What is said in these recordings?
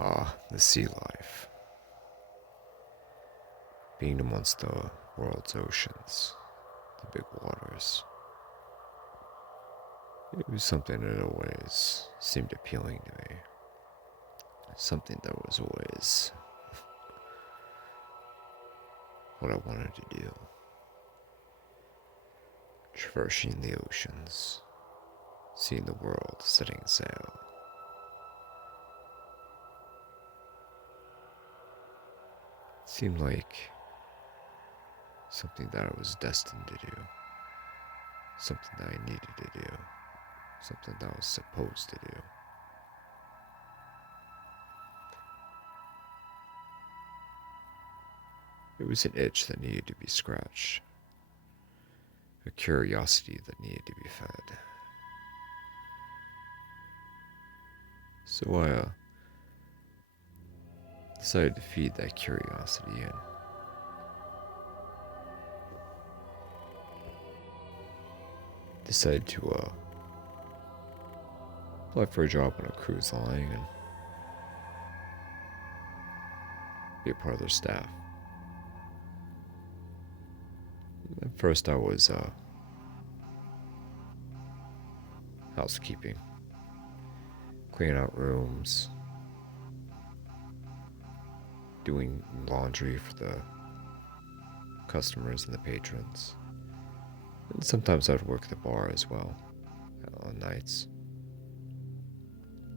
Ah, the sea life. Being amongst the world's oceans, the big waters. It was something that always seemed appealing to me. Something that was always what I wanted to do. Traversing the oceans, seeing the world setting sail. It seemed like something that I was destined to do, something that I needed to do, something that I was supposed to do. It was an itch that needed to be scratched, a curiosity that needed to be fed. So I decided to feed that curiosity and decided to apply for a job on a cruise line and be a part of their staff. At first I was housekeeping, cleaning out rooms, doing laundry for the customers and the patrons. And sometimes I'd work the bar as well on nights.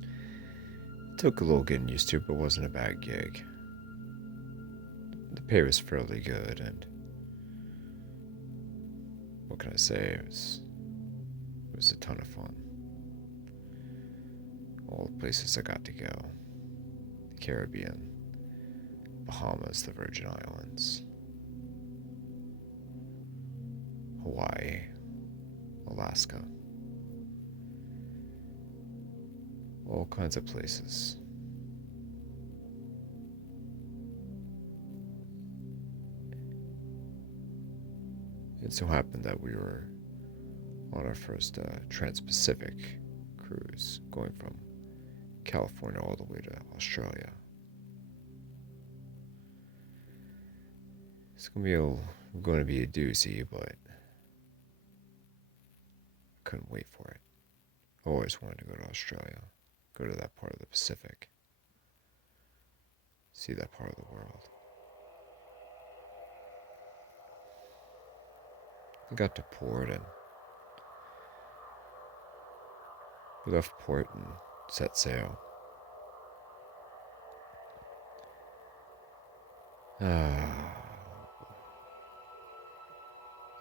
It took a little getting used to, but it wasn't a bad gig. The pay was fairly good, and what can I say? It was a ton of fun. All the places I got to go: the Caribbean, Bahamas, the Virgin Islands, Hawaii, Alaska, all kinds of places. It so happened that we were on our first Trans-Pacific cruise, going from California all the way to Australia. It's going to be a doozy, but I couldn't wait for it. I always wanted to go to Australia, go to that part of the Pacific, see that part of the world. I got to port and we left port and set sail.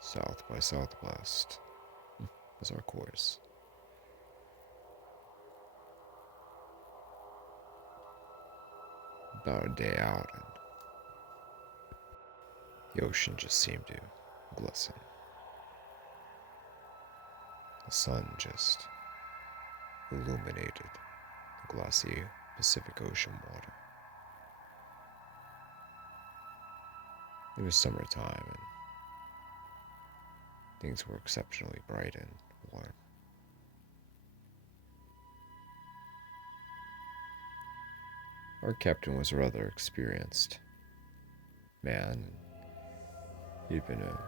South by southwest was our course. About a day out, and the ocean just seemed to glisten. The sun just illuminated the glossy Pacific Ocean water. It was summertime and things were exceptionally bright and warm. Our captain was a rather experienced man. He'd been a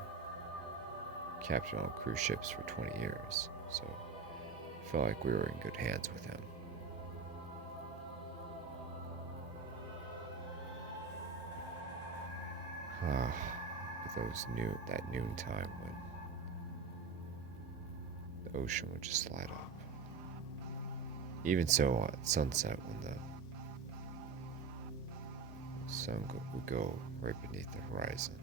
captain on cruise ships for 20 years, so I felt like we were in good hands with him. But that noontime when the ocean would just light up. Even so, at sunset, when the sun would go right beneath the horizon,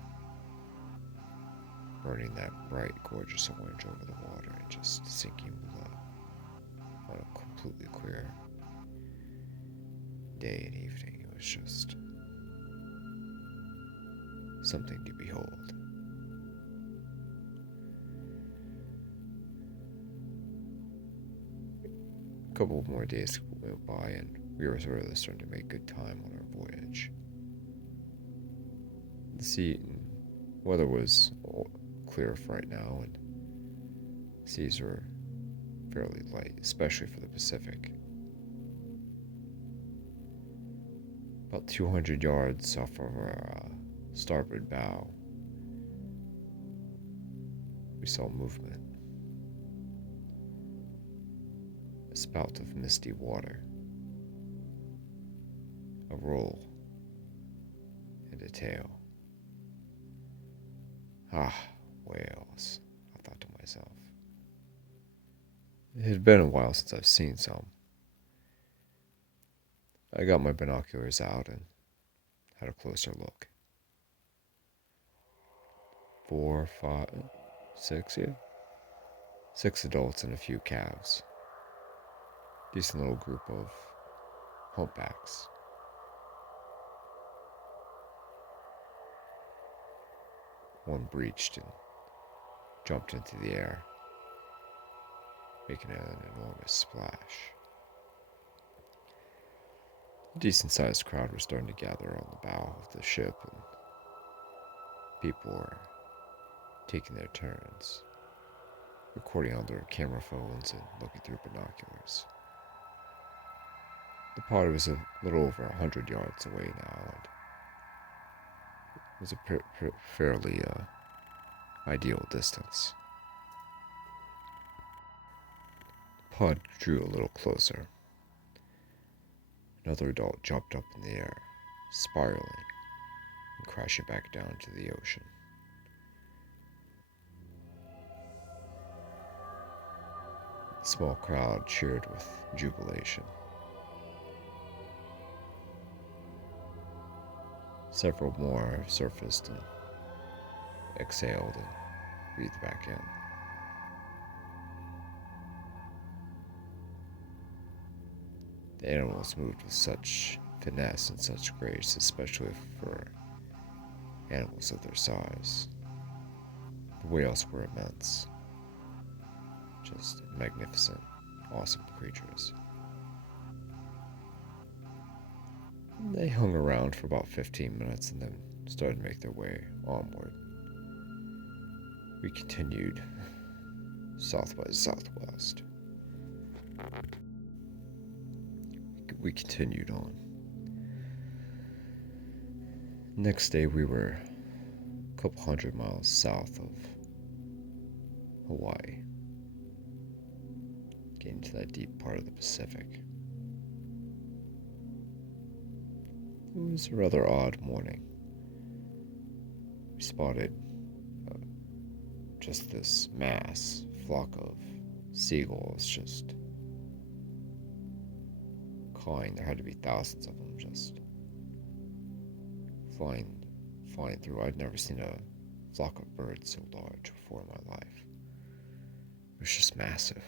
burning that bright, gorgeous orange over the water and just sinking below on a completely clear day and evening. It was just something to behold. A couple more days went by and we were really starting to make good time on our voyage. The sea and weather was clear for right now, and seas were fairly light, especially for the Pacific. About 200 yards off of our starboard bow, we saw movement. A spout of misty water, a roll, and a tail. Ah, whales, I thought to myself. It had been a while since I've seen some. I got my binoculars out and had a closer look. 4, 5, 6, yeah. 6 adults and a few calves. Decent little group of humpbacks. One breached and jumped into the air, making an enormous splash. A decent-sized crowd was starting to gather on the bow of the ship, and people were taking their turns, recording on their camera phones and looking through binoculars. The pod was a little over 100 yards away now, and it was a fairly ideal distance. The pod drew a little closer. Another adult jumped up in the air, spiraling and crashing back down to the ocean. The small crowd cheered with jubilation. Several more surfaced and exhaled and breathed back in. The animals moved with such finesse and such grace, especially for animals of their size. The whales were immense. Just magnificent, awesome creatures. They hung around for about 15 minutes and then started to make their way onward. We continued southwest. We continued on. Next day we were a couple hundred miles south of Hawaii, getting to that deep part of the Pacific. It was a rather odd morning. We spotted just this flock of seagulls just cawing. There had to be thousands of them just flying through. I'd never seen a flock of birds so large before in my life. It was just massive.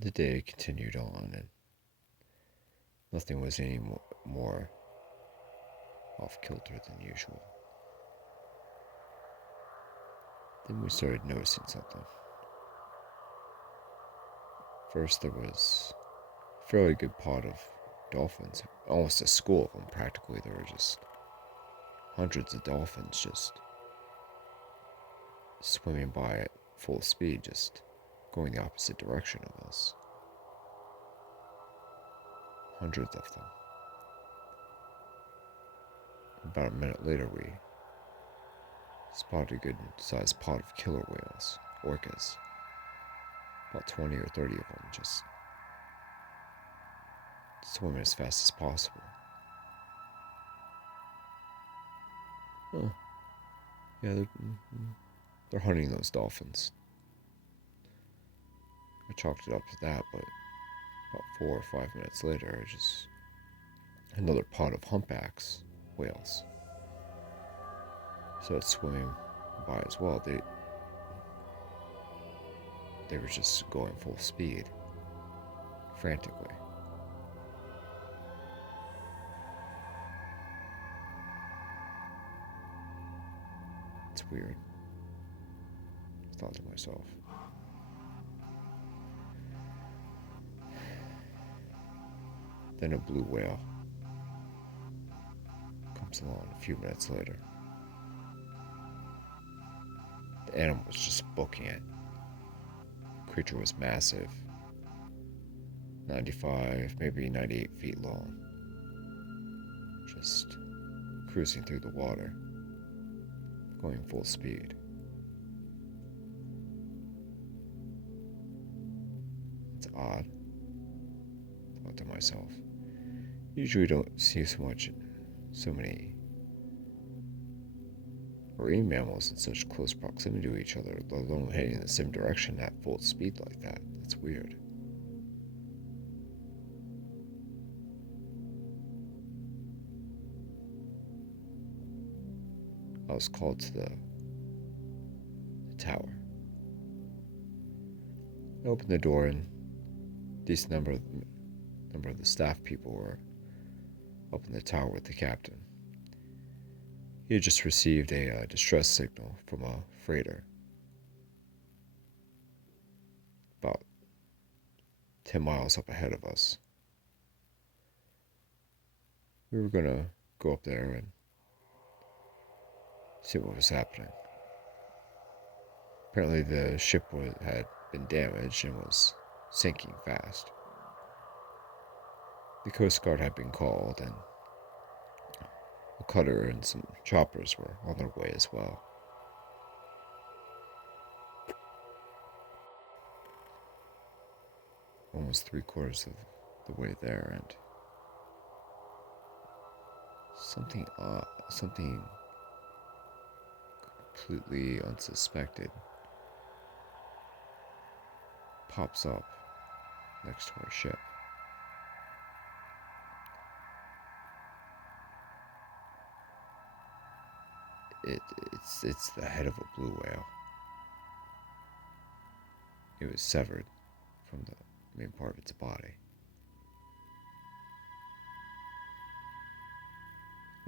The day continued on, and nothing was any more off-kilter than usual. Then we started noticing something. First, there was a fairly good pod of dolphins, almost a school of them practically. There were just hundreds of dolphins just swimming by at full speed, just going the opposite direction of us. Hundreds of them. About a minute later, we spotted a good-sized pod of killer whales, orcas. About 20 or 30 of them, just swimming as fast as possible. Oh, yeah, they're hunting those dolphins. I chalked it up to that, but about 4 or 5 minutes later, just another pod of humpbacks, whales. So it's swimming by as well. They were just going full speed, frantically. It's weird, I thought to myself. Then a blue whale comes along a few minutes later. The animal was just booking it. The creature was massive, 95, maybe 98 feet long, just cruising through the water, going full speed. It's odd, I thought to myself. Usually don't see so many marine mammals in such close proximity to each other, let alone heading in the same direction at full speed like that. That's weird. I was called to the tower. I opened the door, and a decent number of the staff people were up in the tower with the captain. He had just received a distress signal from a freighter about 10 miles up ahead of us. We were going to go up there and see what was happening. Apparently the ship had been damaged and was sinking fast. The Coast Guard had been called, and a cutter and some choppers were on their way as well. Almost 3/4 of the way there, and something completely unsuspected pops up next to our ship. It's the head of a blue whale. It was severed from the main part of its body.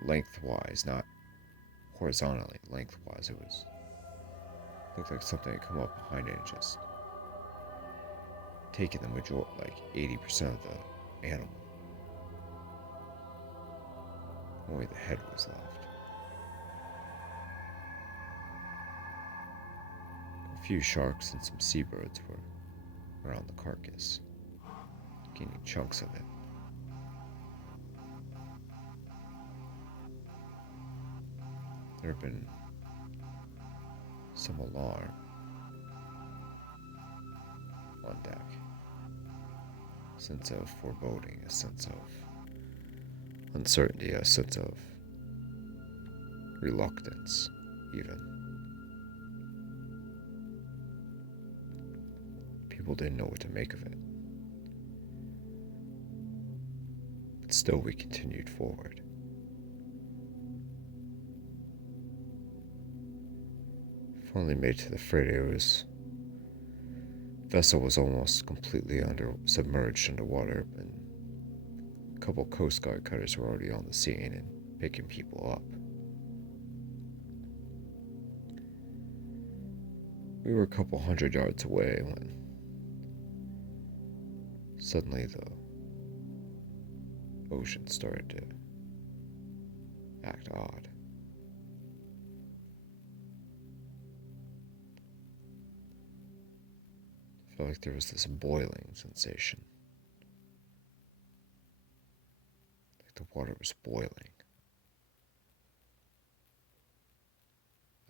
Lengthwise, not horizontally, lengthwise, looked like something had come up behind it and just taken the majority, like 80% of the animal. Only the head was left. A few sharks and some seabirds were around the carcass, gaining chunks of it. There had been some alarm on deck. A sense of foreboding, a sense of uncertainty, a sense of reluctance, even. People didn't know what to make of it. But still, we continued forward. Finally made to the freighter. Vessel was almost completely submerged underwater, and a couple Coast Guard cutters were already on the scene and picking people up. We were a couple 100 yards away when suddenly the ocean started to act odd. I felt like there was this boiling sensation. Like the water was boiling.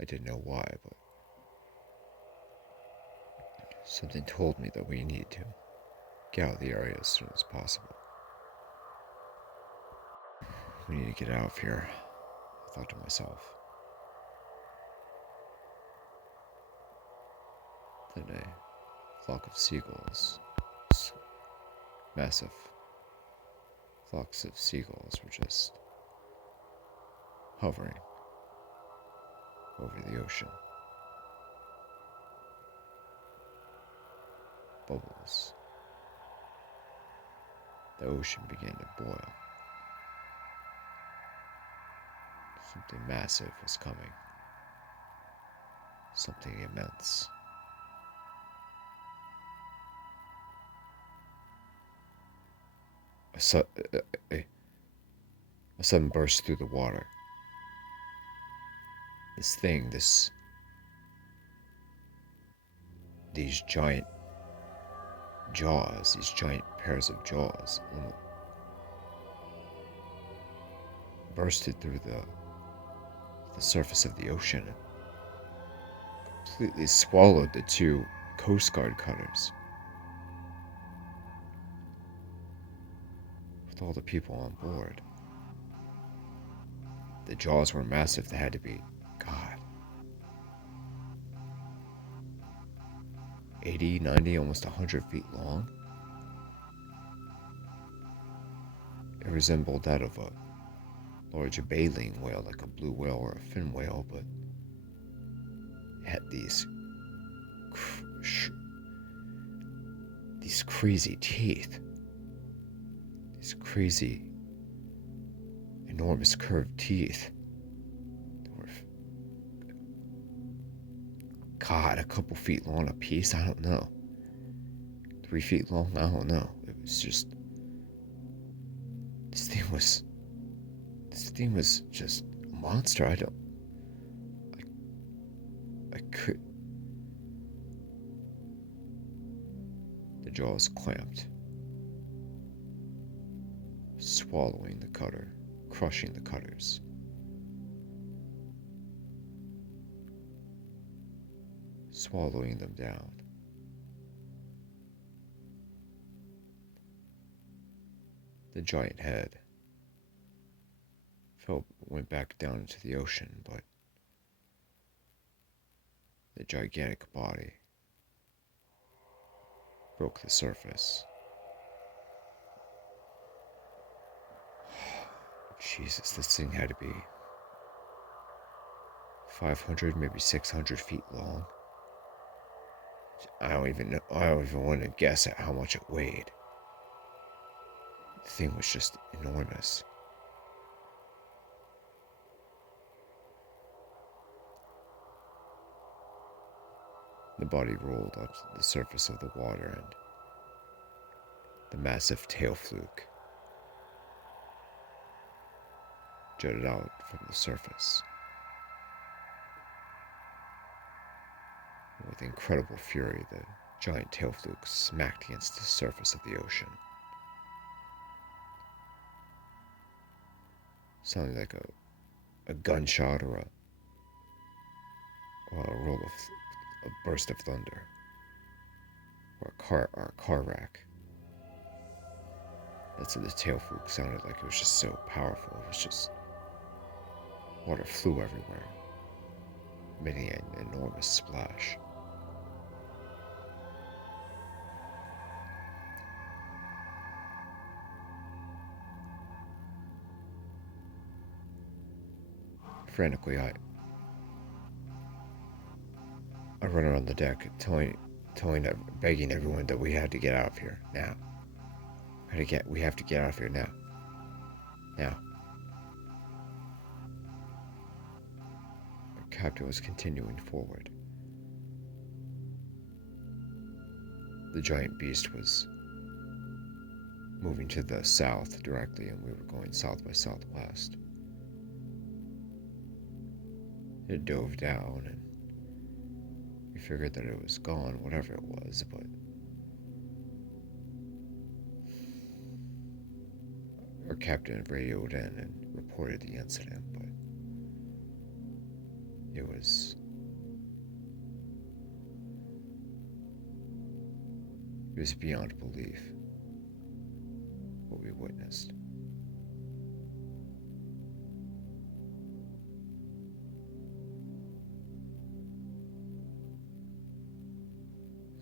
I didn't know why, but something told me that we needed to get out of the area as soon as possible. We need to get out of here, I thought to myself. Then a flock of seagulls, massive flocks of seagulls, were just hovering over the ocean. Bubbles. The ocean began to boil. Something massive was coming. Something immense. A sudden burst through the water. This these giant jaws, these giant pairs of jaws, bursted through the surface of the ocean and completely swallowed the two Coast Guard cutters. With all the people on board. The jaws were massive. They had to be, God, 80, 90, almost 100 feet long. It resembled that of a large baleen whale, like a blue whale or a fin whale, but it had these crazy teeth, these crazy, enormous curved teeth. They were, God, a couple feet long a piece. I don't know. 3 feet long. I don't know. It was just this thing was just a monster. I could. The jaws clamped, swallowing the cutter, crushing the cutters. Swallowing them down. The giant head went back down into the ocean, but the gigantic body broke the surface. Jesus, this thing had to be 500, maybe 600 feet long. I don't even know. I don't even want to guess at how much it weighed. The thing was just enormous. The body rolled onto the surface of the water, and the massive tail fluke jutted out from the surface. With incredible fury, the giant tail fluke smacked against the surface of the ocean, sounding like a gunshot or a burst of thunder, or a car wreck. That's what the tail fluke sounded like. It was just so powerful. It was just water flew everywhere, making an enormous splash. Frantically, I run around the deck, begging everyone that we had to get out of here now. We have to get out of here now. Now. Our captain was continuing forward. The giant beast was moving to the south directly, and we were going south by southwest. It dove down, and we figured that it was gone, whatever it was, but our captain radioed in and reported the incident, but it was beyond belief what we witnessed.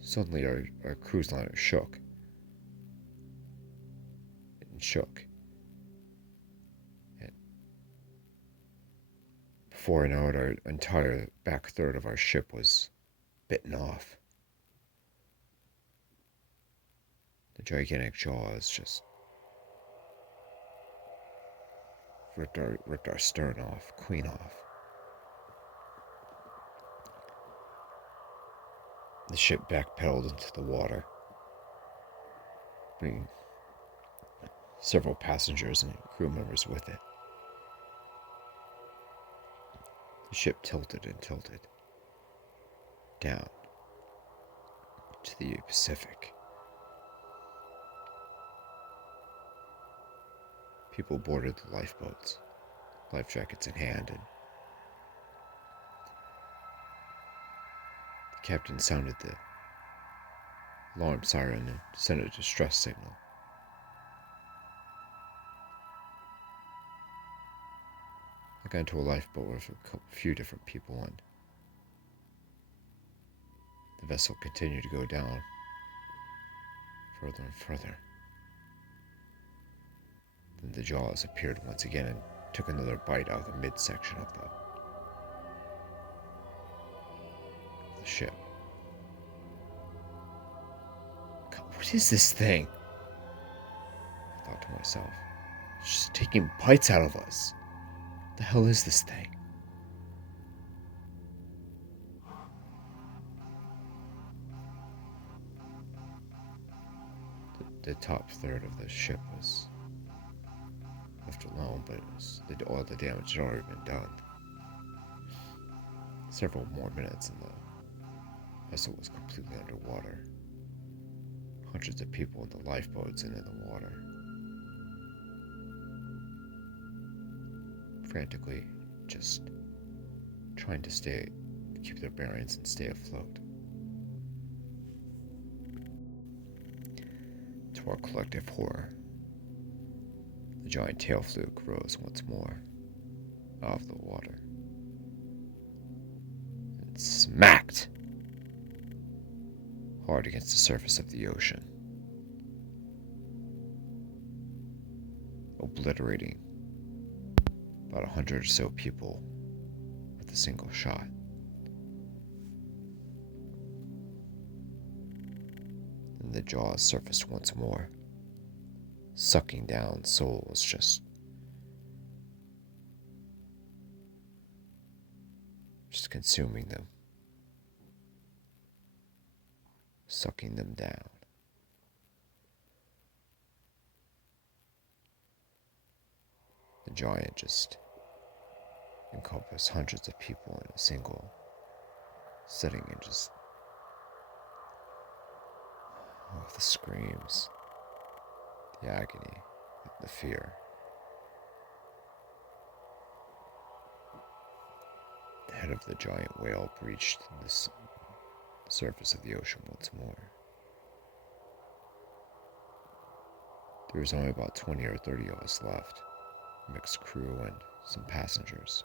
Suddenly our cruise liner shook. And shook. And before I know it, our entire back third of our ship was bitten off. The gigantic jaws just ripped our stern off, clean off. The ship backpedaled into the water, bringing several passengers and crew members with it. The ship tilted and tilted down. to the Pacific. People boarded the lifeboats, life jackets in hand, and the captain sounded the alarm siren and sent a distress signal. I got into a lifeboat with a few different people on. The vessel continued to go down further and further. Then the jaws appeared once again and took another bite out of the midsection of the ship. God, what is this thing? I thought to myself. It's just taking bites out of us. What the hell is this thing? The top third of the ship was left alone, but all the damage had already been done. Several more minutes and the vessel was completely underwater. Hundreds of people in the lifeboats and in the water. Frantically just trying to keep their bearings and stay afloat. To our collective horror, the giant tail fluke rose once more out of the water and smacked hard against the surface of the ocean, obliterating about 100 or so people with a single shot. And the jaws surfaced once more, sucking down souls, just consuming them, sucking them down. The giant just encompassed hundreds of people in a single setting, and just the screams, the agony, the fear. The head of the giant whale breached the surface of the ocean once more. There was only about 20 or 30 of us left, a mixed crew and some passengers.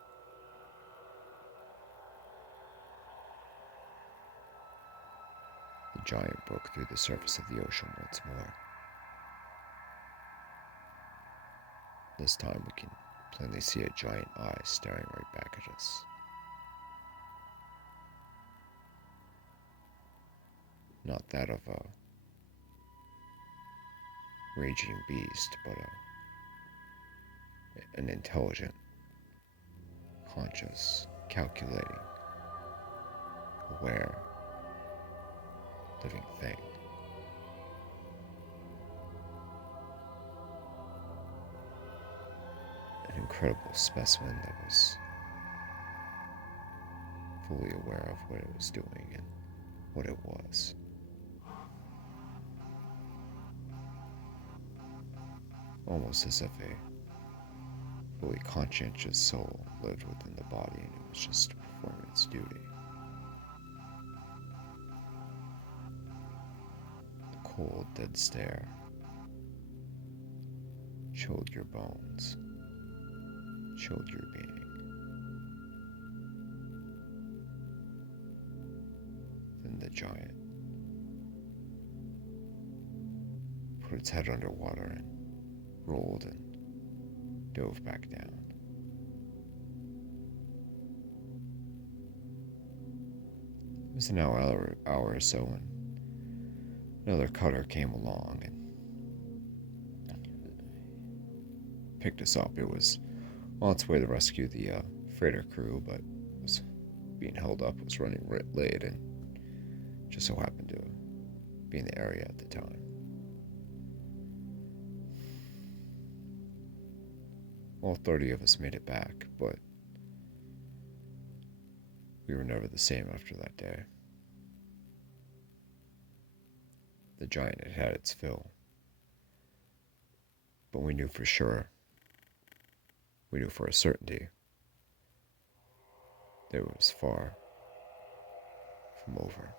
The giant broke through the surface of the ocean once more. This time we can plainly see a giant eye staring right back at us. Not that of a raging beast, but an intelligent, conscious, calculating, aware, living thing. An incredible specimen that was fully aware of what it was doing and what it was. Almost as if a fully conscientious soul lived within the body and it was just performing its duty. The cold, dead stare chilled your bones, chilled your being. Then the giant put its head underwater and rolled and dove back down. It was an hour or so when another cutter came along and picked us up. It was on its way to rescue the freighter crew, but was being held up, was running late, and just so happened to be in the area at the time. All 30 of us made it back, but we were never the same after that day. the giant had had its fill. But we knew for sure, we knew for a certainty, that it was far from over.